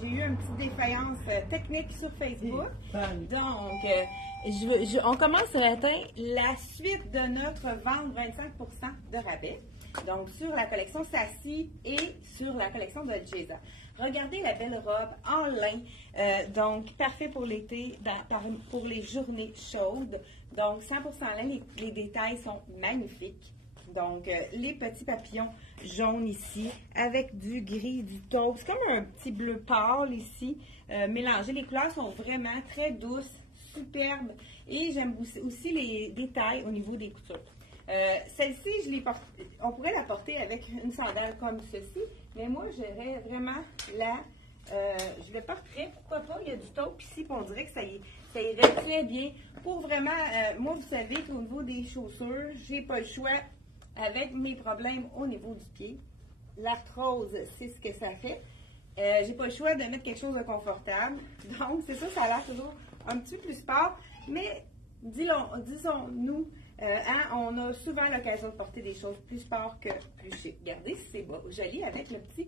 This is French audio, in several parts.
j'ai eu une petite défaillance technique sur Facebook. Donc, on commence ce matin la suite de notre vente 25% de rabais. Donc, sur la collection Sassy et sur la collection de Jeza. Regardez la belle robe en lin. Donc, parfait pour l'été, pour les journées chaudes. Donc, 100% lin, les détails sont magnifiques. Donc, les petits papillons jaunes ici, avec du gris, du taupe. C'est comme un petit bleu pâle ici, mélangé. Les couleurs sont vraiment très douces, superbes. Et j'aime aussi les détails au niveau des coutures. Celle-ci, on pourrait la porter avec une sandale comme ceci, mais moi, j'aurais vraiment je le porterais, pourquoi pas, il y a du taupe ici, puis on dirait que ça irait très bien. Pour vraiment, moi, vous savez qu'au niveau des chaussures, j'ai pas le choix avec mes problèmes au niveau du pied. L'arthrose, c'est ce que ça fait. J'ai pas le choix de mettre quelque chose de confortable. Donc, c'est ça a l'air toujours un petit peu plus sport, mais disons-nous, on a souvent l'occasion de porter des choses plus sport que plus chic. Regardez si c'est beau, joli avec le petit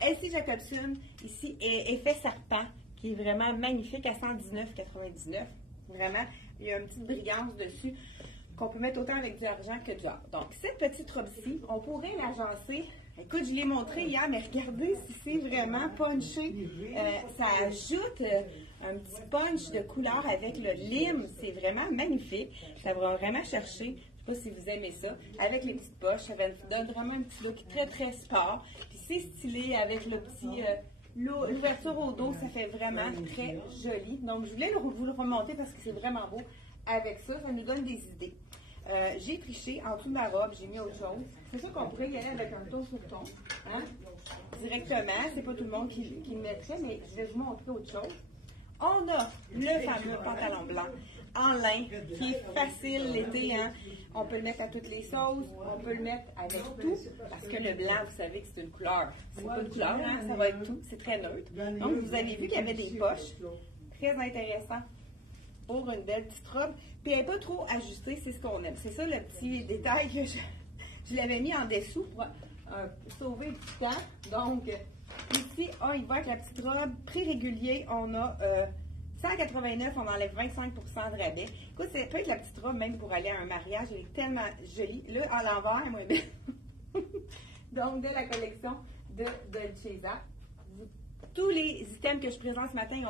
LC Jacobson ici, effet serpent, qui est vraiment magnifique à 119,99. Vraiment, il y a une petite brillance dessus qu'on peut mettre autant avec du argent que du or. Donc, cette petite robe-ci, on pourrait l'agencer. Écoute, je l'ai montré hier, mais regardez si c'est vraiment punché. Ça ajoute un petit punch de couleur avec le lime. C'est vraiment magnifique. Ça va vraiment chercher. Je ne sais pas si vous aimez ça. Avec les petites poches, ça donne vraiment un petit look très, très sport. Puis c'est stylé avec le petit... l'ouverture au dos, ça fait vraiment très joli. Donc, je voulais vous le remonter parce que c'est vraiment beau. Avec ça, ça nous donne des idées. J'ai triché en dessous de la robe, j'ai mis autre chose. C'est sûr qu'on pourrait y aller avec un ton sur ton, hein? Directement. C'est pas tout le monde qui le mettrait, mais je vais vous montrer autre chose. On a le fameux pantalon blanc en lin qui est facile l'été, hein? On peut le mettre à toutes les sauces, on peut le mettre avec tout, parce que le blanc, vous savez que c'est une couleur. C'est pas une couleur, hein? Ça va être tout, c'est très neutre. Donc, vous avez vu qu'il y avait des poches. Très intéressant pour une belle petite robe. Puis elle n'est pas trop ajustée, c'est ce qu'on aime. C'est ça le petit détail que je l'avais mis en dessous pour sauver du temps. Donc, ici, il va avec la petite robe. Prix régulier, on a 189, on enlève 25% de rabais. Écoute, ça peut être la petite robe même pour aller à un mariage. Elle est tellement jolie. Là, à l'envers, elle est moins belle. Donc, de la collection de Jeza. Tous les items que je présente ce matin,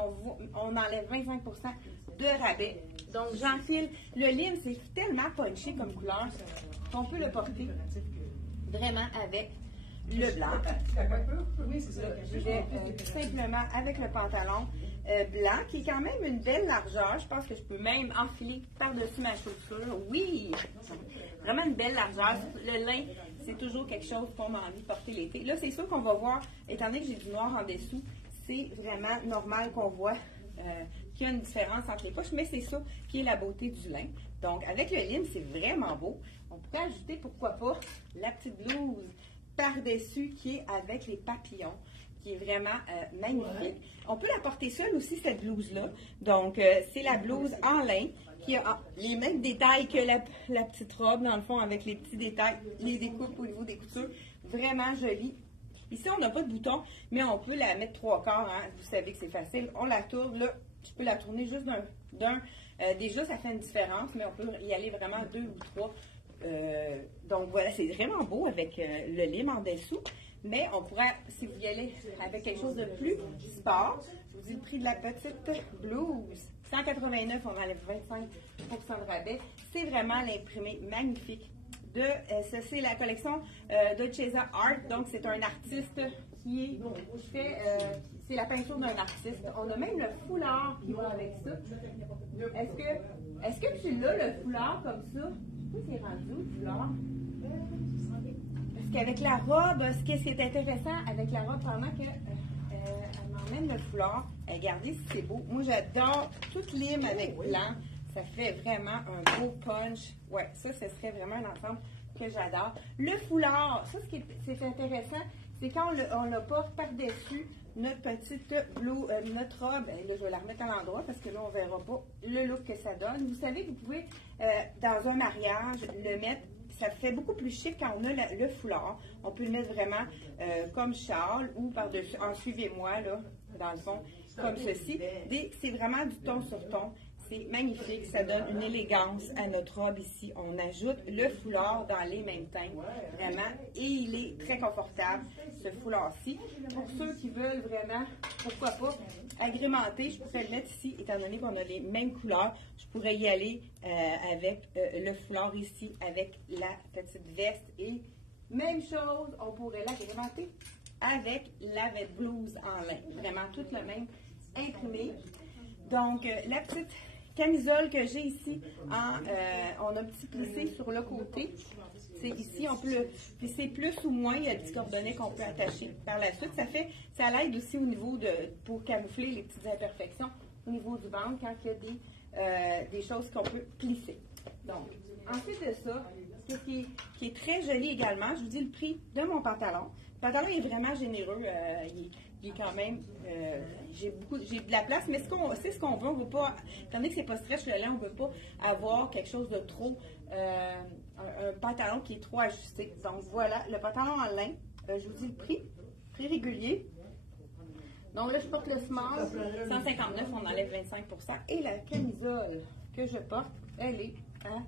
on enlève 25% de rabais. Donc, j'enfile. Le lime, c'est tellement punché comme couleur qu'on peut le porter vraiment avec le blanc. Je vais simplement avec le pantalon blanc, qui est quand même une belle largeur. Je pense que je peux même enfiler par-dessus ma chaussure. Oui! Vraiment une belle largeur. Le lin, c'est toujours quelque chose qu'on a envie de porter l'été. Là, c'est sûr qu'on va voir, étant donné que j'ai du noir en dessous, c'est vraiment normal qu'on voit qu'il y a une différence entre les poches, mais c'est ça qui est la beauté du lin. Donc, avec le lime, c'est vraiment beau. On pourrait ajouter, pourquoi pas, la petite blouse par-dessus qui est avec les papillons, qui est vraiment magnifique. On peut la porter seule aussi, cette blouse-là. Donc, c'est la blouse en lin qui a les mêmes détails que la petite robe, dans le fond, avec les petits détails, les découpes au niveau des coutures. Vraiment jolie. Ici, on n'a pas de bouton, mais on peut la mettre 3/4. Hein. Vous savez que c'est facile. On la tourne. Là, je peux la tourner juste d'un. Déjà, ça fait une différence, mais on peut y aller vraiment 2 ou 3. Donc, voilà, c'est vraiment beau avec le lime en dessous. Mais on pourrait, si vous y allez avec quelque chose de plus sport, je vous dis le prix de la petite blouse. 189, on enlève 25% de rabais. C'est vraiment l'imprimé magnifique. Ça, c'est la collection de Jeza Art. Donc, c'est un artiste qui fait, c'est la peinture d'un artiste. On a même le foulard qui va avec ça. Est-ce que tu l'as, le foulard, comme ça? Où c'est rendu, le foulard? Parce qu'avec la robe, ce qui est intéressant avec la robe, pendant elle m'emmène le foulard, regardez si c'est beau. Moi, j'adore tout lime avec blanc. Ça fait vraiment un beau punch. Ouais, ça, ce serait vraiment un ensemble que j'adore. Le foulard, ça, c'est intéressant, c'est quand on le porte par-dessus notre petite notre robe. Et là, je vais la remettre à l'endroit parce que là, on ne verra pas le look que ça donne. Vous savez, vous pouvez, dans un mariage, le mettre ça fait beaucoup plus chic quand on a le foulard. On peut le mettre vraiment comme châle ou par-dessus, suivez-moi, là, dans le fond, comme ceci. C'est vraiment du ton sur ton. C'est magnifique, ça donne une élégance à notre robe ici. On ajoute le foulard dans les mêmes teintes, vraiment, et il est très confortable, ce foulard-ci. Pour ceux qui veulent vraiment, pourquoi pas, agrémenter, je pourrais le mettre ici, étant donné qu'on a les mêmes couleurs, je pourrais y aller avec le foulard ici, avec la petite veste, et même chose, on pourrait l'agrémenter avec la blouse en lin, vraiment tout le même imprimé. Donc, la petite camisole que j'ai ici, on a un petit plissé sur le côté. C'est ici, on peut le plisser plus ou moins. Il y a le petit cordonnet qu'on peut attacher par la suite. Ça l'aide aussi au niveau pour camoufler les petites imperfections au niveau du ventre quand il y a des choses qu'on peut plisser. Donc, ensuite de ça, ce qui est très joli également, je vous dis le prix de mon pantalon. Le pantalon est vraiment généreux. Il est quand même, j'ai de la place, mais c'est ce qu'on veut. On ne veut pas, étant donné que c'est pas stretch le lin, on ne veut pas avoir quelque chose de trop, un pantalon qui est trop ajusté. Donc voilà, le pantalon en lin, je vous dis le prix régulier. Donc là, je porte le small, 159, on enlève 25%. Et la camisole que je porte, elle est à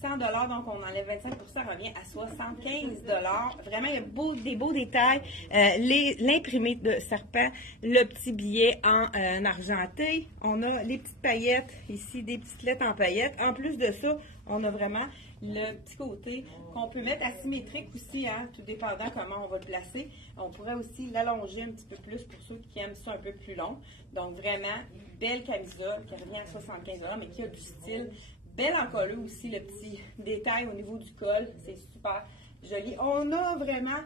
100 $, donc on enlève 25%, revient à 75 $. Vraiment, il y a des beaux détails. L'imprimé de serpent, le petit billet en argenté. On a les petites paillettes, ici, des petites lettres en paillettes. En plus de ça, on a vraiment le petit côté qu'on peut mettre asymétrique aussi, hein, tout dépendant comment on va le placer. On pourrait aussi l'allonger un petit peu plus pour ceux qui aiment ça un peu plus long. Donc, vraiment, belle camisole qui revient à 75 $, mais qui a du style. Belle encollée aussi, le petit détail au niveau du col, c'est super joli. On a vraiment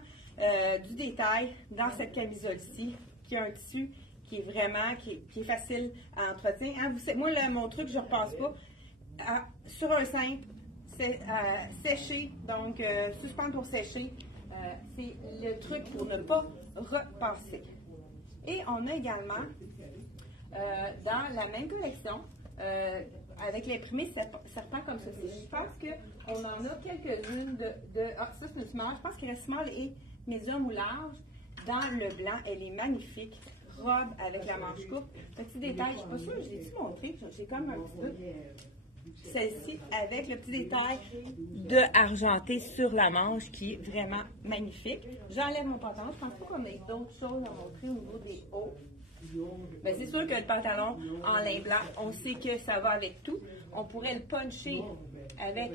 du détail dans cette camisole-ci, qui a un tissu qui est vraiment, qui est facile à entretenir. Hein, moi, mon truc, je ne repasse pas. Sur un simple, sécher, donc suspendre pour sécher, c'est le truc pour ne pas repasser. Et on a également, dans la même collection, avec l'imprimé serpent comme ceci. Je pense qu'on en a quelques-unes ça c'est une small. Je pense qu'il reste small et médium ou large. Dans le blanc, elle est magnifique. Robe avec la manche courte. Petit détail, je ne suis pas sûre, je l'ai-tu montré? J'ai comme un petit peu. Celle-ci avec le petit détail de argenté sur la manche qui est vraiment magnifique. J'enlève mon pantalon. Je pense pas qu'on ait d'autres choses à montrer au niveau des hauts. Ben, c'est sûr que le pantalon en lin blanc, on sait que ça va avec tout. On pourrait le puncher avec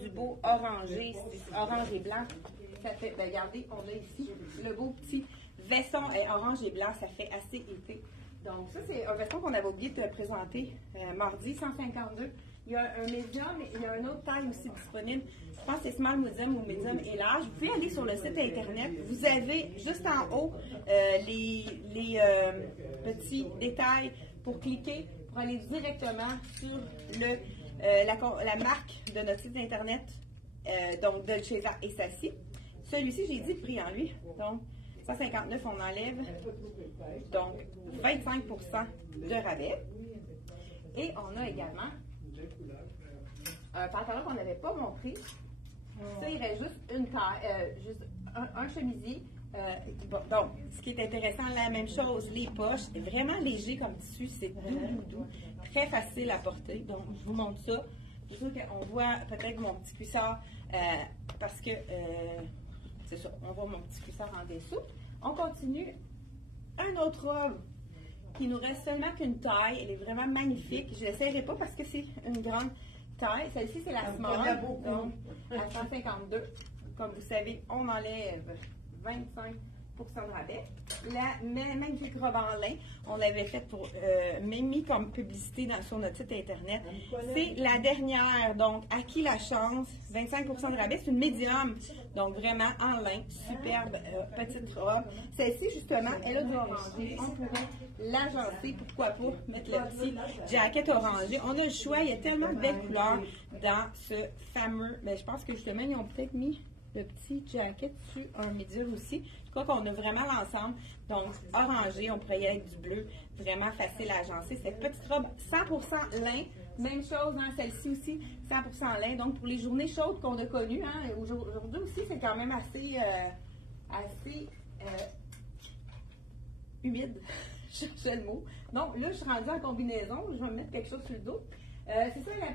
du beau orangé, orange et blanc. Ça fait, ben, regardez, on a ici le beau petit veston orange et blanc, ça fait assez été. Donc ça, c'est un veston qu'on avait oublié de te présenter mardi, 152. Il y a un médium, il y a une autre taille aussi disponible. Je pense que c'est small, medium ou medium et large. Vous pouvez aller sur le site internet. Vous avez juste en haut les petits détails pour cliquer, pour aller directement sur la marque de notre site internet, donc Dolce et Sassy. Celui-ci, j'ai dit le prix en lui. Donc, 159, on enlève. Donc, 25% de rabais. Et on a également un pantalon qu'on n'avait pas montré. Ça, il reste juste une taille, juste un chemisier. Donc, ce qui est intéressant, la même chose, les poches, vraiment léger comme tissu, c'est doux, très facile à porter. Donc, je vous montre ça. C'est sûr qu'on voit peut-être mon petit cuissard parce que, c'est ça, on voit mon petit cuissard en dessous. On continue. Un autre robe qui nous reste seulement qu'une taille. Elle est vraiment magnifique. Je ne l'essayerai pas parce que c'est une grande taille. Celle-ci, c'est la small. Donc, à 152. Comme vous savez, on enlève 25% de rabais. La magnifique robe en lin, on l'avait faite pour mis comme publicité sur notre site internet. C'est la dernière, donc à qui la chance, 25% de rabais, c'est une médium, donc vraiment en lin, superbe petite robe. Celle-ci justement, elle a du orangé, on pourrait l'agencer, pourquoi pas mettre le petit jacket orangé. On a le choix, il y a tellement de belles couleurs dans ce fameux, mais je pense que justement ils ont peut-être mis le petit jacket sur un médium aussi. Je crois qu'on a vraiment l'ensemble. Donc, orangé, on pourrait y aller avec du bleu. Vraiment facile à agencer. Cette petite robe 100% lin, Même chose, hein, celle-ci aussi, 100% lin. Donc, pour les journées chaudes qu'on a connues, hein, aujourd'hui aussi, c'est quand même assez humide. Je cherchais le mot. Non, là, je suis rendue en combinaison. Je vais me mettre quelque chose sur le dos. C'est ça, la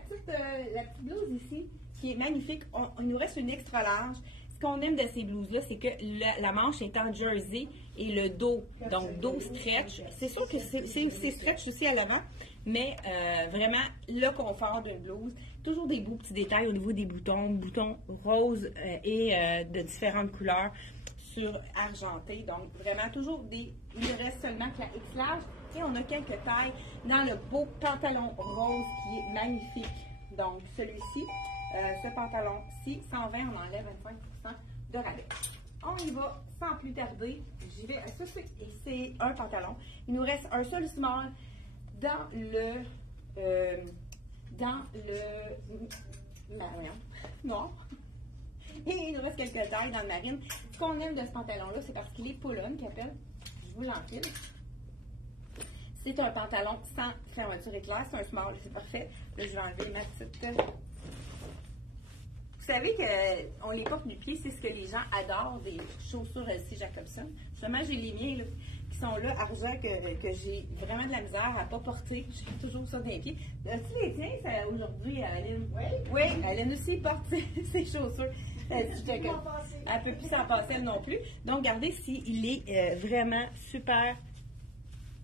petite blouse ici, qui est magnifique. Il nous reste une extra large. Ce qu'on aime de ces blouses-là, c'est que la manche est en jersey et le dos, donc dos stretch. C'est sûr que c'est stretch aussi à l'avant, mais vraiment le confort d'une blouse. Toujours des beaux petits détails au niveau des boutons roses et de différentes couleurs sur argenté. Donc vraiment toujours il ne reste seulement que la X large et on a quelques tailles dans le beau pantalon rose qui est magnifique. Donc celui-ci, ce pantalon-ci, 120, on enlève 25% de rabais. On y va sans plus tarder. J'y vais. Ça, c'est un pantalon. Il nous reste un seul small dans le marron noir. Et il nous reste quelques tailles dans le marine. Ce qu'on aime de ce pantalon-là, c'est parce qu'il est Polone, qui appelle. Je vous l'enfile. C'est un pantalon sans fermeture éclair. C'est un small, c'est parfait. Là, je vais enlever ma petite. Vous savez qu'on les porte du pied, c'est ce que les gens adorent des chaussures LC Jacobson. Justement, j'ai les miens là, qui sont là, argent, que j'ai vraiment de la misère à ne pas porter. J'ai toujours ça dans les pieds. As-tu les tiens aujourd'hui, Aline? Oui, Aline aussi porte ses chaussures. Elle ne peut plus s'en passer elle non plus. Donc, regardez s'il est vraiment super.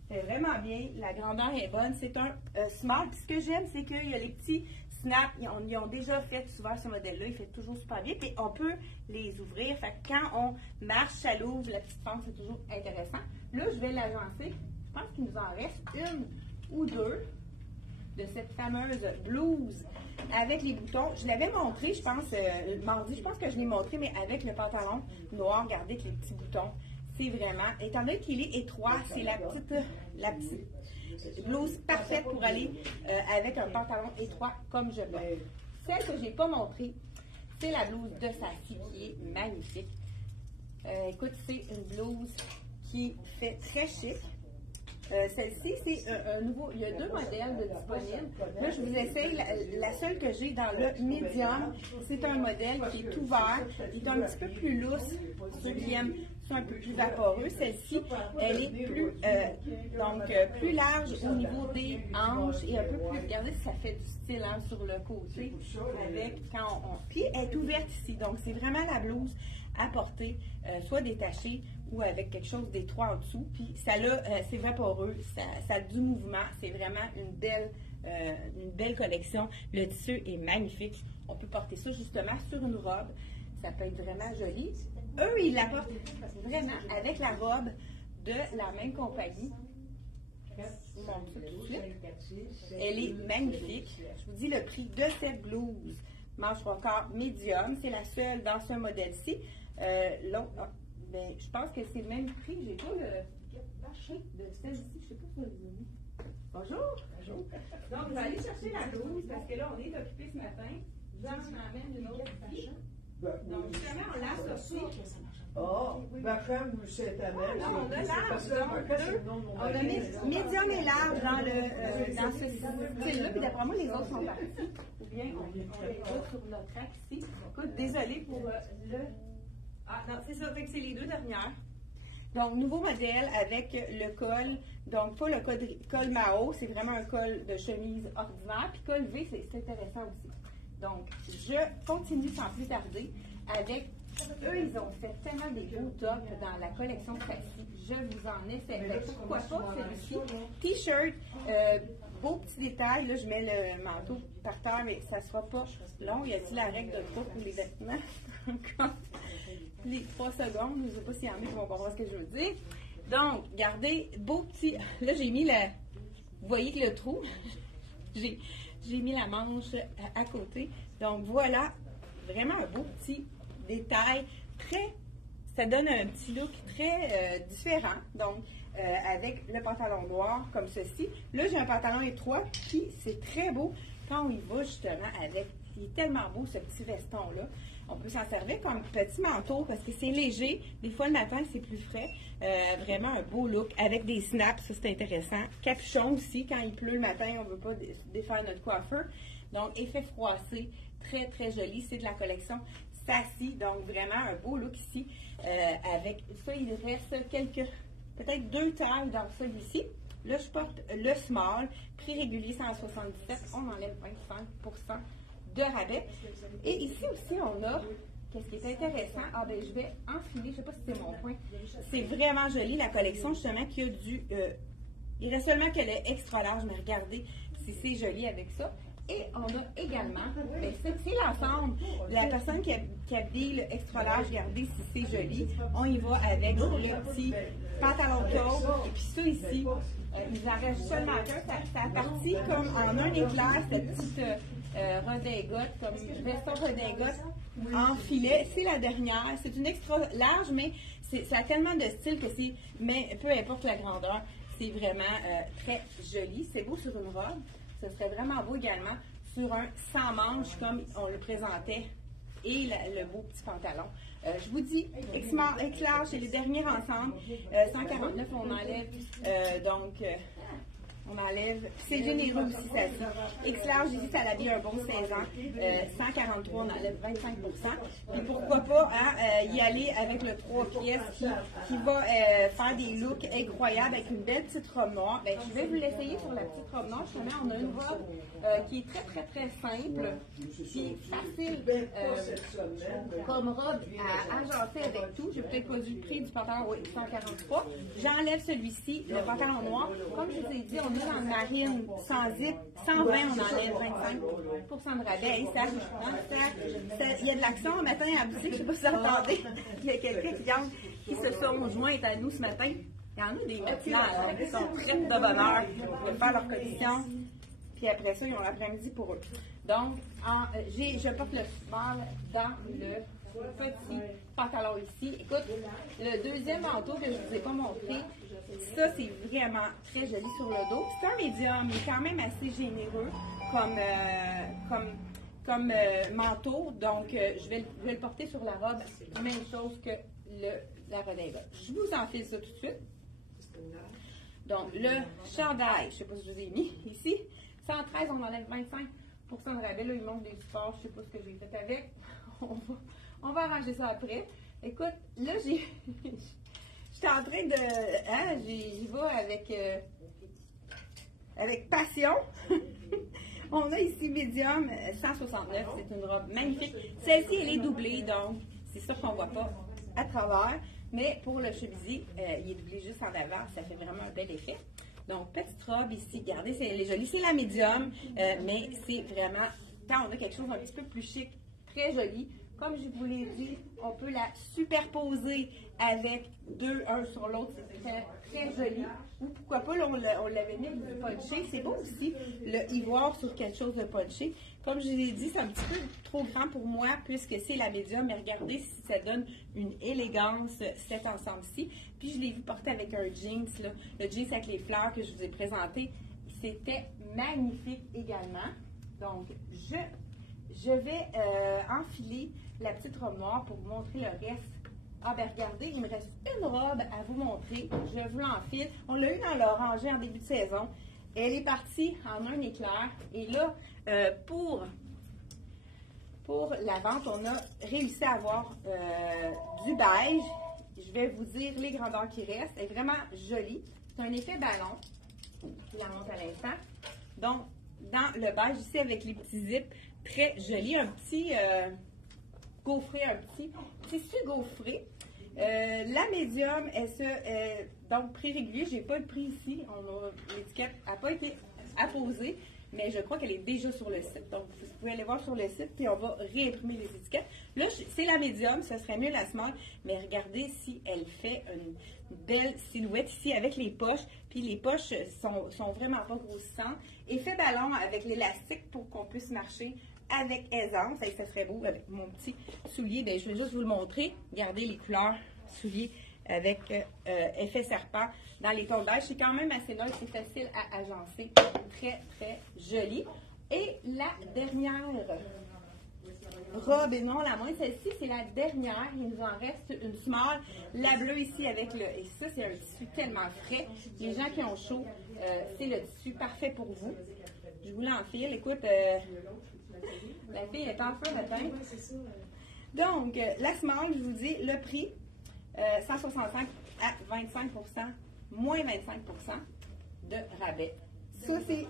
C'est vraiment bien. La grandeur est bonne. C'est un small. Puis ce que j'aime, c'est qu'il y a les petits snaps. Ils ont déjà fait souvent ce modèle-là. Il fait toujours super bien. Puis on peut les ouvrir. Fait que quand on marche, ça l'ouvre. La petite fente, c'est toujours intéressant. Là, je vais l'agencer. Je pense qu'il nous en reste une ou deux de cette fameuse blouse avec les boutons. Je l'avais montré, je pense, mardi. Je pense que je l'ai montré, mais avec le pantalon noir, regardez avec les petits boutons. C'est vraiment, étant donné qu'il est étroit, c'est la petite blouse parfaite pour aller avec un pantalon étroit comme je veux. Celle que je n'ai pas montrée, c'est la blouse de Sassy qui est magnifique. Écoute, c'est une blouse qui fait très chic. Celle-ci, c'est un nouveau. Il y a deux modèles de disponibles. Là, je vous essaye la seule que j'ai dans le médium. C'est un modèle qui est ouvert, qui est un petit peu plus lousse. Ceux qui aiment sont un peu plus vaporeux. Celle-ci, elle est plus large au niveau des hanches et un peu plus. Regardez si ça fait du style hein, sur le côté. Puis elle est ouverte ici. Donc, c'est vraiment la blouse à porter, soit détachée ou avec quelque chose d'étroit en dessous. Puis c'est vaporeux, ça a du mouvement. C'est vraiment une belle collection. Le tissu est magnifique. On peut porter ça justement sur une robe. Ça peut être vraiment joli. Eux, ils la portent vraiment avec la robe de la même compagnie. Je vous montre ça tout de suite. Elle est magnifique. Je vous dis le prix de cette blouse. Manche 3/4 médium. C'est la seule dans ce modèle-ci. L'autre, ben, je pense que c'est le même prix. J'ai pas le marché de celle-ci. Je sais pas si vous avez vu. Bonjour. Bonjour. Donc, je vais aller chercher la blouse parce que là, on est occupé ce matin. J'en amène une autre ici. Donc, justement, on l'a sorti. Oh, Bachem ou cette année. On a large, on a médium et large dans ce style-là. Puis d'après moi, les autres sont partis. Ou bien, on les voit sur notre rack ici. Écoute, désolée pour le. Ah non, c'est ça, fait que c'est les deux dernières. Donc, nouveau modèle avec le col. Donc, pas le col Mao, c'est vraiment un col de chemise ordinaire. Puis col V, c'est intéressant aussi. Donc, je continue sans plus tarder avec. Eux, ils ont fait tellement des beaux tops dans la collection Sassy. Je vous en ai fait. Pourquoi pas celui-ci? T-shirt, beau petit détail. Là, je mets le manteau par terre, mais ça ne sera pas long. Y a-t-il la règle de 3 pour les vêtements? Encore les 3 secondes. Je ne sais pas s'il y en a qui vont comprendre ce que je veux dire. Donc, regardez, beau petit. Là, j'ai mis vous voyez que le trou, j'ai mis la manche à côté. Donc, voilà, vraiment un beau petit détail. Ça donne un petit look très différent. Donc, avec le pantalon noir comme ceci. Là, j'ai un pantalon étroit, puis c'est très beau quand on y va justement avec. Il est tellement beau ce petit veston-là. On peut s'en servir comme petit manteau parce que c'est léger. Des fois, le matin, c'est plus frais. Vraiment un beau look avec des snaps, ça c'est intéressant. Capuchon aussi, quand il pleut le matin, on ne veut pas défaire notre coiffeur. Donc, effet froissé, très, très joli. C'est de la collection Sassy. Donc, vraiment un beau look ici. Avec ça, il reste peut-être 2 tailles dans celui-ci. Là, je porte le small, prix régulier 177, on enlève 25% de rabais. Et ici aussi, on a, qu'est-ce qui est intéressant, je vais enfiler, je ne sais pas si c'est mon point, c'est vraiment joli, la collection, justement, qui a il reste seulement que le extra large, mais regardez si c'est joli avec ça. Et on a également, c'est l'ensemble. La personne qui habille le extra large, regardez si c'est joli. On y va avec le petit pantalon de taupe. Et puis ça ici, il en reste seulement qu'un. Ça a parti comme en un éclair, cette petite redingote, comme veston redingote en filet. C'est la dernière. C'est une extra large, mais ça a tellement de style que mais peu importe la grandeur, c'est vraiment très joli. C'est beau sur une robe. Ce serait vraiment beau également sur un sans manches comme on le présentait et le beau petit pantalon. Je vous dis, X-Large, c'est les derniers ensemble. 149, on enlève, on enlève. C'est généreux aussi, ça dit. X-Large, ici, ça l'habille un bon 16 ans. 143, on enlève 25%. Puis pourquoi pas y aller avec le 3 pièces qui va faire des looks incroyables avec une belle petite robe noire. Ben, je vais vous l'essayer sur la petite robe noire. Justement, on a une robe qui est très, très, très simple, qui est facile comme robe à agencer avec tout. J'ai peut-être pas vu le prix du pantalon, oui, 143. J'enlève celui-ci, le pantalon noir. Comme je vous ai dit, on est dans le marine sans zip, 120, on enlève 25% de rabais. Et il y a de l'action. Un matin à la boutique, je ne sais pas si vous entendez, il y a quelqu'un qui se sont joints à nous ce matin. Il y en a des vêtements qui sont prêts de bonheur pour faire leur commission. Puis après ça, ils ont l'après-midi pour eux. Donc, je porte le small dans le petit pantalon ici. Écoute, le deuxième manteau que je ne vous ai pas montré, ça, c'est vraiment très joli sur le dos. C'est un médium, mais quand même assez généreux comme manteau. Donc, je vais le porter sur la robe. Même chose que la redingote. Je vous enfile ça tout de suite. Donc, le chandail, je ne sais pas si je vous ai mis ici. 113, on enlève 25% de rabais. Là, il manque des supports. Je ne sais pas ce que j'ai fait avec. On va arranger ça après. Écoute, là, j'étais en train de... j'y vais avec passion. On a ici médium 169. C'est une robe magnifique. Celle-ci, elle est doublée, donc c'est sûr qu'on ne voit pas à travers. Mais pour le chemisier, il est doublé juste en avant. Ça fait vraiment un bel effet. Donc, petite robe ici. Regardez, elle est jolie. C'est la médium, mais c'est vraiment... Quand on a quelque chose un petit peu plus chic, très joli, comme je vous l'ai dit, on peut la superposer avec un sur l'autre. C'est très, très joli. Ou pourquoi pas, là, on l'avait mis du punché. C'est beau aussi, le ivoire sur quelque chose de punché. Comme je l'ai dit, c'est un petit peu trop grand pour moi puisque c'est la médium. Mais regardez si ça donne une élégance, cet ensemble-ci. Puis je l'ai vu porter avec un jeans, là, le jeans avec les fleurs que je vous ai présenté. C'était magnifique également. Donc, je vais enfiler la petite robe noire pour vous montrer le reste. Regardez, il me reste une robe à vous montrer. Je vous l'enfile. On l'a eu dans l'oranger en début de saison. Elle est partie en un éclair. Et là, pour la vente, on a réussi à avoir du beige. Je vais vous dire les grandeurs qui restent. Elle est vraiment jolie. C'est un effet ballon. Je la montre à l'instant. Donc, dans le beige ici avec les petits zips, très joli. Un petit gaufré, un petit tissu gaufré. La médium, donc prix régulier, j'ai pas le prix ici. L'étiquette n'a pas été apposée, mais je crois qu'elle est déjà sur le site. Donc, vous pouvez aller voir sur le site, puis on va réimprimer les étiquettes. Là, c'est la médium, ce serait mieux la small, mais regardez si elle fait une belle silhouette ici avec les poches. Puis les poches sont vraiment pas grossissantes. Effet ballon avec l'élastique pour qu'on puisse marcher avec aisance. Et ça serait beau avec mon petit soulier. Bien, je vais juste vous le montrer. Regardez les couleurs souliers avec effet serpent dans les tons beige. C'est quand même assez neutre. C'est facile à agencer. Très, très joli. Et la dernière robe et non la moindre. Celle-ci, c'est la dernière. Il nous en reste une small. La bleue ici avec le... Et ça, c'est un tissu tellement frais. Les gens qui ont chaud, c'est le tissu parfait pour vous. Je vous l'enfile. Écoute, la fille est en feu de teint. Donc, la small, je vous dis, le prix, 165 à 25 moins 25 de rabais. Ça, c'est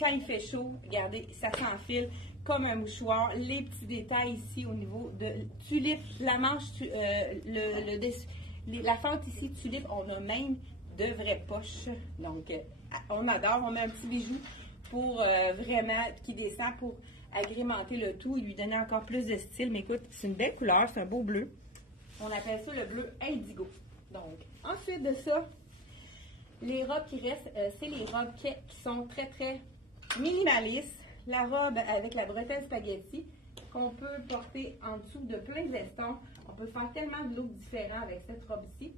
quand il fait chaud, regardez, ça s'enfile comme un mouchoir. Les petits détails ici au niveau de tulipe, la manche, la fente ici, tulipe, on a même de vraies poches. Donc, on adore, on met un petit bijou pour vraiment, qui descend pour agrémenter le tout et lui donner encore plus de style. Mais écoute, c'est une belle couleur, c'est un beau bleu. On appelle ça le bleu indigo. Donc, ensuite de ça, les robes qui restent, c'est les robes qui sont très, très minimalistes. La robe avec la bretelle spaghetti qu'on peut porter en dessous de plein de vestons. On peut faire tellement de looks différents avec cette robe-ci.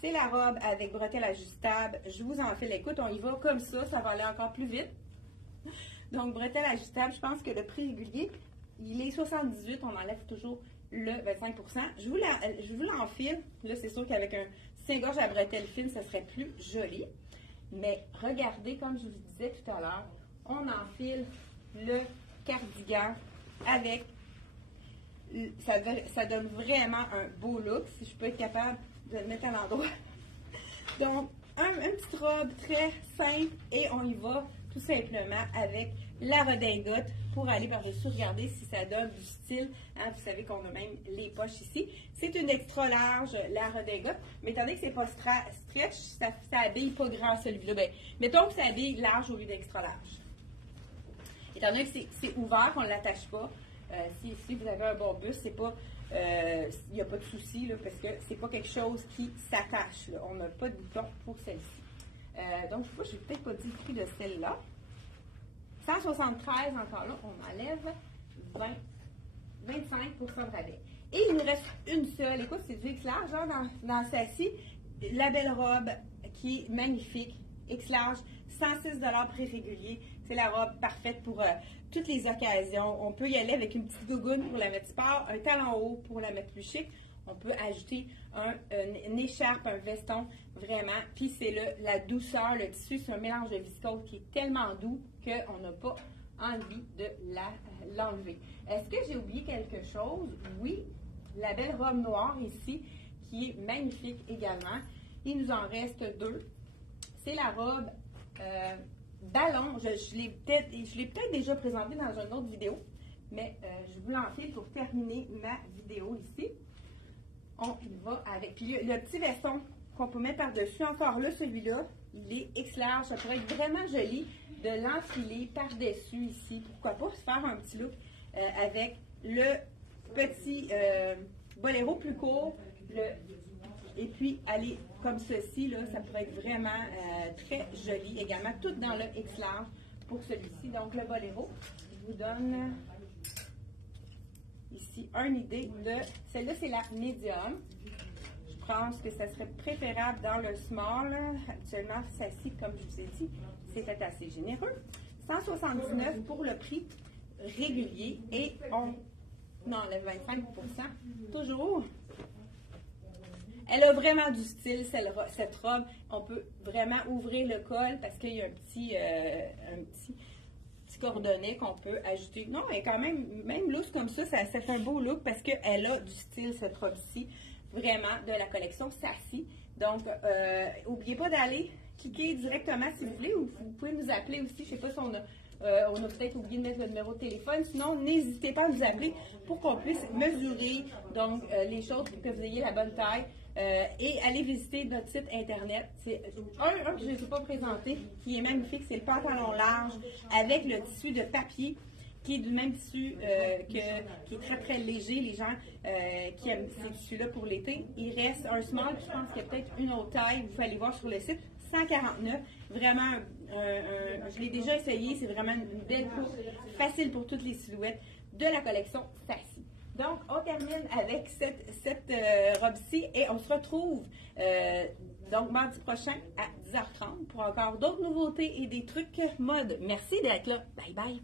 C'est la robe avec bretelle ajustable. Je vous en fais l'écoute, on y va comme ça va aller encore plus vite. Donc, bretelle ajustable, je pense que le prix régulier, il est 78, on enlève toujours le 25 Je vous l'enfile. Là, c'est sûr qu'avec un soutien-gorge à bretelle fine, ça serait plus joli. Mais regardez, comme je vous disais tout à l'heure, on enfile le cardigan avec... Ça donne vraiment un beau look, si je peux être capable de le mettre à l'endroit. Donc, une petite robe très simple et on y va tout simplement avec la redingote pour aller par-dessus, regarder si ça donne du style. Hein, vous savez qu'on a même les poches ici. C'est une extra large, la redingote, mais étant donné que c'est pas stretch, ça habille pas grand celui-là. Ben, mettons que ça habille large au lieu d'extra large. Étant donné que c'est ouvert, qu'on ne l'attache pas, si vous avez un bon buste, c'est pas... il n'y a pas de souci, là, parce que c'est pas quelque chose qui s'attache. On n'a pas de bouton pour celle-ci. Donc, je n'ai peut-être pas dit le prix de celle-là. 173 encore là, on enlève 25 de rabais. Et il nous reste une seule. Écoute, c'est du X-Large dans celle-ci. La belle robe qui est magnifique. X-Large, 106 prix régulier. C'est la robe parfaite pour toutes les occasions. On peut y aller avec une petite gougoune pour la mettre sport, un talon haut pour la mettre plus chic. On peut ajouter une écharpe, un veston, vraiment. Puis c'est la douceur, le tissu, c'est un mélange de viscose qui est tellement doux qu'on n'a pas envie de l'enlever. Est-ce que j'ai oublié quelque chose? Oui, la belle robe noire ici, qui est magnifique également. Il nous en reste deux. C'est la robe ballon. Je l'ai peut-être déjà présentée dans une autre vidéo, mais je vous l'enfile pour terminer ma vidéo ici. On y va avec le petit veston qu'on peut mettre par-dessus. Encore là, celui-là, il est X-large. Ça pourrait être vraiment joli de l'enfiler par-dessus ici. Pourquoi pas se faire un petit look avec le petit boléro plus court. Et puis aller comme ceci, là, ça pourrait être vraiment très joli. Également, tout dans le X-large pour celui-ci. Donc, le boléro, je vous donne... ici une idée de... Celle-là, c'est la médium. Je pense que ça serait préférable dans le small. Actuellement, celle-ci, comme je vous ai dit, c'était assez généreux. 179 pour le prix régulier et on enlève 25%. Toujours. Elle a vraiment du style, cette robe. On peut vraiment ouvrir le col parce qu'il y a un petit cordonnet qu'on peut ajouter. Non, elle est quand même loose comme ça fait un beau look parce qu'elle a du style, cette robe-ci, vraiment de la collection Sassy. Donc, n'oubliez pas d'aller cliquer directement si vous voulez, ou vous pouvez nous appeler aussi. Je ne sais pas si on a peut-être oublié de mettre le numéro de téléphone. Sinon, n'hésitez pas à nous appeler pour qu'on puisse mesurer donc les choses pour que vous ayez la bonne taille. Et allez visiter notre site internet. C'est un que je ne vous ai pas présenté, qui est magnifique, c'est le pantalon large avec le tissu de papier, qui est du même tissu qui est très très léger. Les gens qui aiment ces tissus-là pour l'été. Il reste un small, je pense qu'il y a peut-être une autre taille, vous pouvez aller voir sur le site. 149, vraiment, je l'ai déjà essayé, c'est vraiment une belle coupe, facile pour toutes les silhouettes de la collection Sassy. Donc, on termine avec cette robe-ci et on se retrouve donc mardi prochain à 10h30 pour encore d'autres nouveautés et des trucs mode. Merci d'être là. Bye bye!